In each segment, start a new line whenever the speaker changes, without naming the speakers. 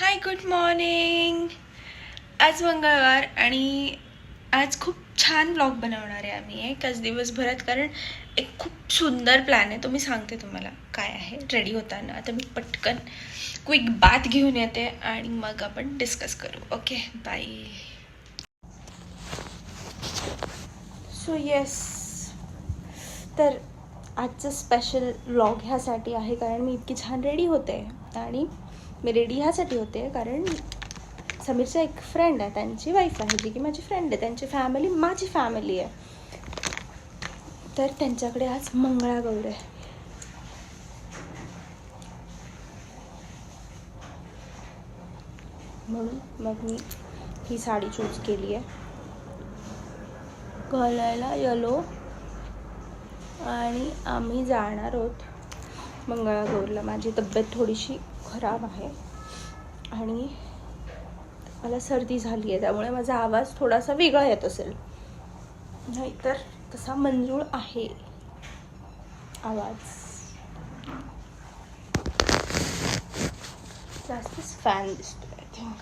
Hi good morning आज मंगळवार आणि आज खूप छान ब्लॉग बनवणार आहे आम्ही एक. आज दिवसभरात कारण एक खूप सुंदर प्लॅन आहे. तो मी सांगते तुम्हाला काय आहे. रेडी होताना. आता मी पटकन क्विक बाथ घेऊन येते आणि मग आपण डिस्कस करू. ओके बाय सो येस तर आजचं स्पेशल व्लॉग ह्यासाठी आहे कारण मी इतकी छान रेडी होते. आणि मी रेडी ह्यासाठी होते कारण समीरचा एक फ्रेंड आहे त्यांची वाईफ आहे जी की माझी फ्रेंड आहे त्यांची फॅमिली माझी फॅमिली आहे. तर त्यांच्याकडे आज मंगळागौर आहे. म्हणून मग मी ही साडी चूज केली आहे. घालायला येलो आणि आम्ही जाणार आहोत मंगळागौरला माझी तब्येत थोडीशी खराब आहे. आणि मला सर्दी झाली आहे त्यामुळे माझा आवाज थोडासा वेगळा येत असेल. नाहीतर तसा मंजूळ आहे. आवाज. जास्तच फॅन दिसतोय. आय थिंक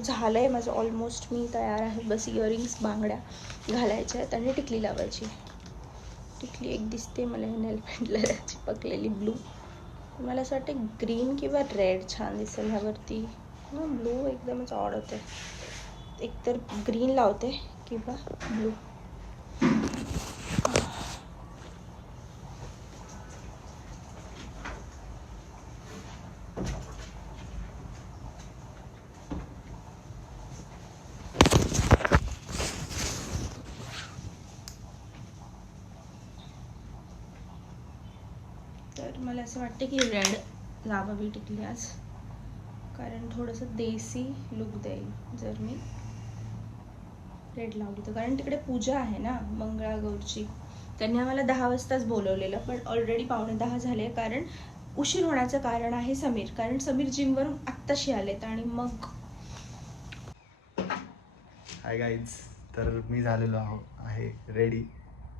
झालं आहे माझं ऑलमोस्ट मी तयार आहे. बस इयरिंग्स बांगड्या घालायच्या आहेत आणि टिकली लावायची. टिकली एक दिसते मला नेल पेंटला चिपकलेली ब्लू मला असं वाटते ग्रीन किंवा रेड छान दिसेल ह्यावरती. ब्लू एकदमच ऑड होते एकतर ग्रीन लावते किंवा ब्लू तर मला असं वाटतं की रेड लावावी टिकली आज. कारण थोडंसं देसी लुक देईल जर मी रेड लावली तर. कारण तिकडे पूजा आहे ना मंगळागौरची त्यांनी आम्हाला दहा वाजताच बोलवलेलं पण ऑलरेडी पावणे दहा झाले कारण उशीर होण्याचं कारण आहे समीर. कारण समीर जिमवरून आत्ताशी आलेत आणि मग
हाय गाईज तर मी झालेलो आहो आहे रेडी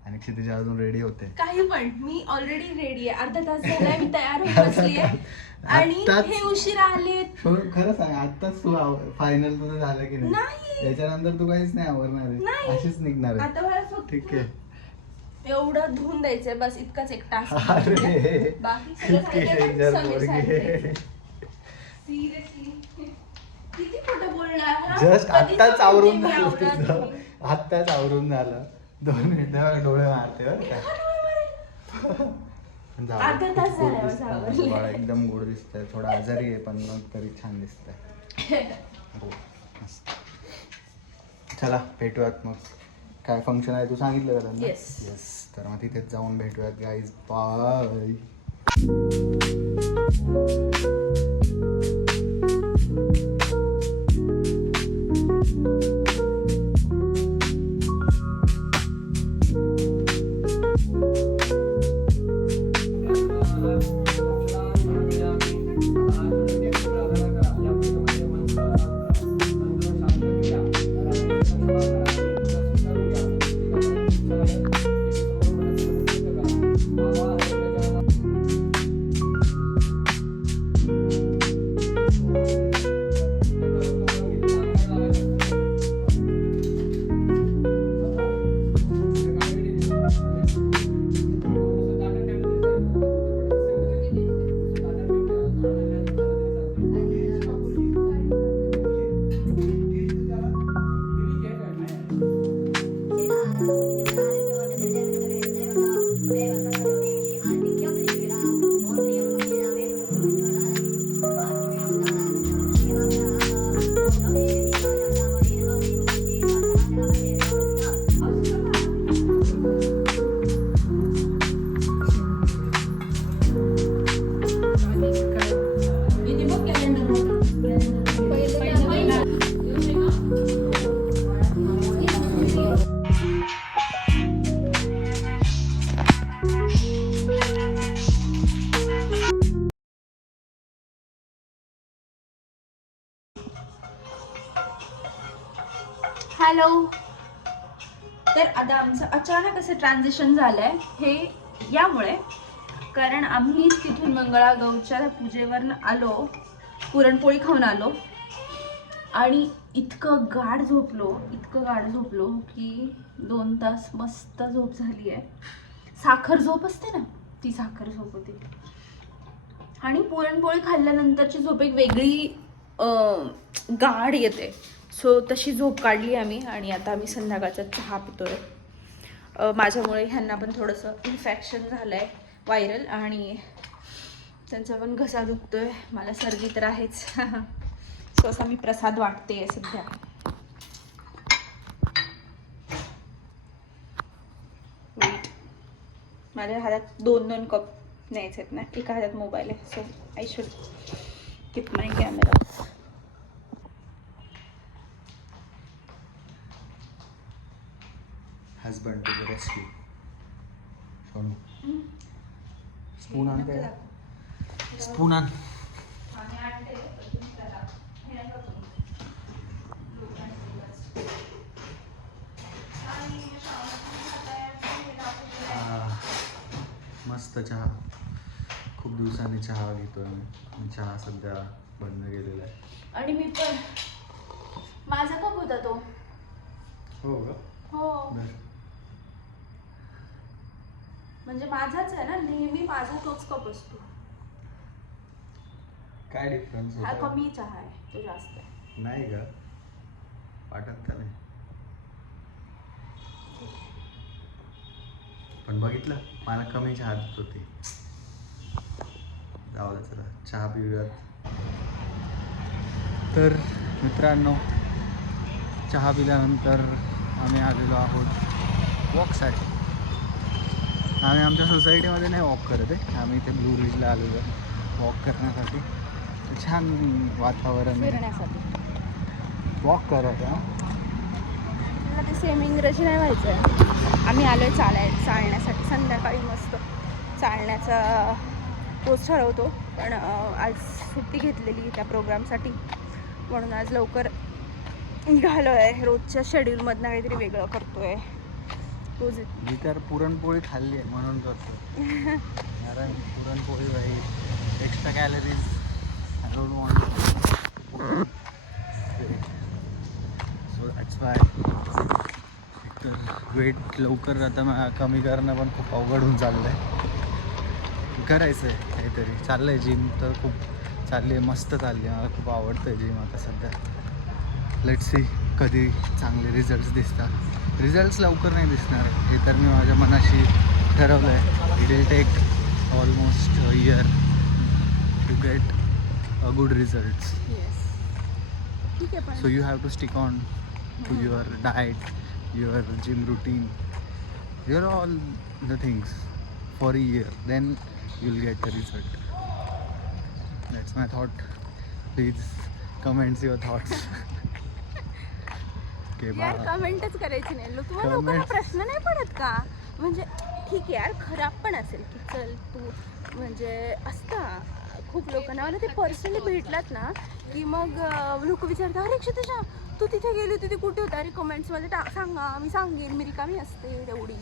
आणि क्षितिजा अजून रेडी होते.
काही पण. मी ऑलरेडी रेडी आहे. अर्धा तास झालाय मी तयार होऊन बसली आहे आणि
आत्ताच-
हे उशीर आलेत.
हो, खरं सांग आत्ताच तू फायनल तुझं झालं की नाही?
नाही.
त्याच्यानंतर तू काहीच नाही आवडणार
नाही.
आहे अशीच निघणार आहे.
आता मला फक्त
ठीक आहे.
एवढं धुवून द्यायचंय बस इतकाच एक तास
अरे.
बाकी सगळं
इतकी पोरगी.
किती खोटं बोलणार? हा?
जस्ट
कधीच
आत्ताच आवरून झालं तुझं.
नाही.
आत्ताच आवरून झालं. दोन मिनिटं डोळे मारते बरं का.
अर्धा तास झाला.
बाळा एकदम गोड दिसतंय. थोडा आजारी आहे पण मग तरी छान दिसतंय. हो मस्त. चला भेटूयात मग. काय फंक्शन आहे? तू सांगितलं का त्यांना?
Yes.
येस तर मग तिथेच जाऊन भेटूयात गाईज बाय
हॅलो. तर आता आमचं अचानक असं ट्रान्झिशन झालंय. हे यामुळे. कारण आम्ही तिथून मंगळागौरच्या पूजेवर आलो. पुरणपोळी खाऊन आलो. आणि इतकं गाढ झोपलो. इतकं गाढ झोपलो की दोन तास मस्त झोप झाली आहे साखर झोप असते ना? ती साखर झोप होती. आणि पुरणपोळी खाल्ल्यानंतरची झोप एक वेगळी गाढ येते. सो तशी झोप काढली आम्ही आणि आता आम्ही संध्याकाळचा चहा पितोय. माझ्यामुळे ह्यांना पण थोडंसं इन्फेक्शन झालं आहे व्हायरल आणि त्यांचा पण घसा दुखतोय. मला सर्दी तर आहेच. सो असा मी प्रसाद वाटते सध्या. माझ्या हातात दोन दोन कप न्यायचे आहेत ना. एका हातात मोबाईल आहे. So I should keep my camera
husband to the rescue Sonu spoon आण. काय स्पून आण. मस्त चहा. खूप दिवसांनी चहा घेतोय मी चहा सध्या बंद केलेला आहे.
आणि मी पण. माझा कप होता तो.
हो का?
हो. म्हणजे माझाच आहे ना नेहमी माझा तोच कप असतो.
काय डिफरन्स
हा
होता
कमी चहा आहे तो जास्त आहे.
नाही का वाटत का नाही. पण बघितलं मला कमी चहा देत होती. जाऊ दे चला चहा पिऊयात. तर मित्रांनो चहा पिल्यानंतर आम्ही आलेलो आहोत वॉकसाठी. आम्ही आमच्या सोसायटीमध्ये नाही वॉक करत आहे. आम्ही इथे ब्लू रिजला आलेलो वॉक करण्यासाठी. छान वातावरण आहे.
फिरण्यासाठी.
वॉक करत हा
ते सेम इंग्रजी नाही व्हायचं आहे आम्ही आलोय चालाय चालण्यासाठी. संध्याकाळी मस्त चालण्याचा तोच ठरवतो. पण आज सुट्टी घेतलेली त्या प्रोग्रामसाठी म्हणून आज लवकर निघालो आहे रोजच्या शेड्यूलमधनं काहीतरी वेगळं
मी तर पुरणपोळी खाल्ली आहे म्हणून करतो. कारण पुरणपोळी भाई extra calories I don't want so that's why तर वेट लवकर आता कमी करणं पण खूप अवघड होऊन चाललं आहे करायचं आहे काहीतरी. चाललं आहे जिम तर खूप चालली आहे मस्त चालली आहे. मला खूप आवडतं आहे जिम आता सध्या. लेट सी कधी चांगले रिझल्ट्स दिसतात. रिझल्ट्स लवकर नाही दिसणार. हे तर मी माझ्या मनाशी ठरवलं आहे it will take almost a year to get a good results so you have to stick on to your diet your gym routine your all the things for a year then you will get the result that's my thought please comments your thoughts okay
यार कमेंटच करायची नाही. Low- तुम्हाला लोकांना. प्रश्न नाही पडत का? म्हणजे ठीक आहे यार खराब पण असेल की चल तू म्हणजे असता. खूप लोकांना मला ते पर्सनली भेटलात ना की मग लोक विचारतात अरे क्षितिजा तू तिथे गेली होती ती कुठे होता? अरे कमेंट्समध्ये टा सांगा मी सांगेन मी रिकामी असते तेवढी.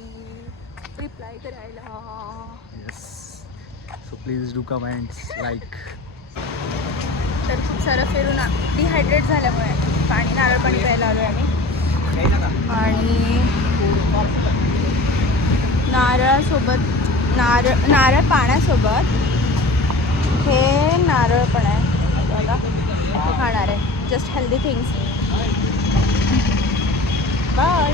रिप्लाय करायला.
Yes so please do comments like
तर खूप सारं फिरून डिहायड्रेट झाल्यामुळे पाणी नारळ पाणी प्यायला आलो आम्ही. आणि नारळासोबत नारळ नारळ पाण्यासोबत हे नारळ पण आहे. खाणार आहे. Just healthy things by